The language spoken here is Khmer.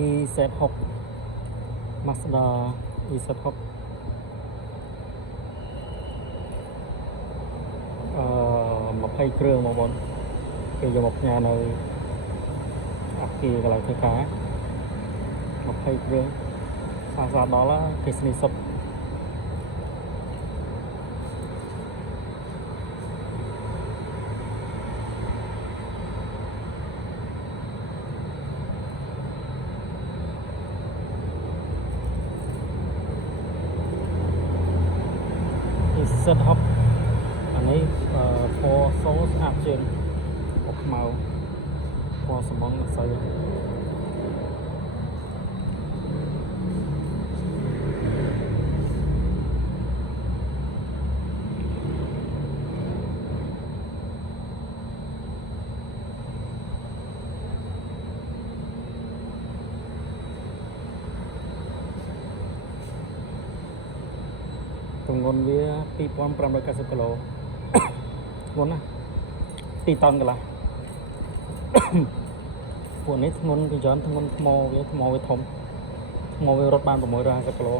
EZ6 Mazda EZ6 20 គ្រឿងបងប្អូនគេយកមកផ្ញើនៅអាគារកន្លែងធ្វើការ20 គ្រឿងស្អាតដល់គេស្នីសុទ្ធEZ6 អានេះពណ៌សូស្អាតជាងពណ៌ខ្មៅពណ៌សំងស្អីទម្ងន់វា 2590 គីឡូធ្ងន់ណា2 តោនកន្លះពួកនេះធ្ងន់ពីច្រើនធ្ងន់ថ្មវាធំថ្មវារត់បាន650 គីឡូ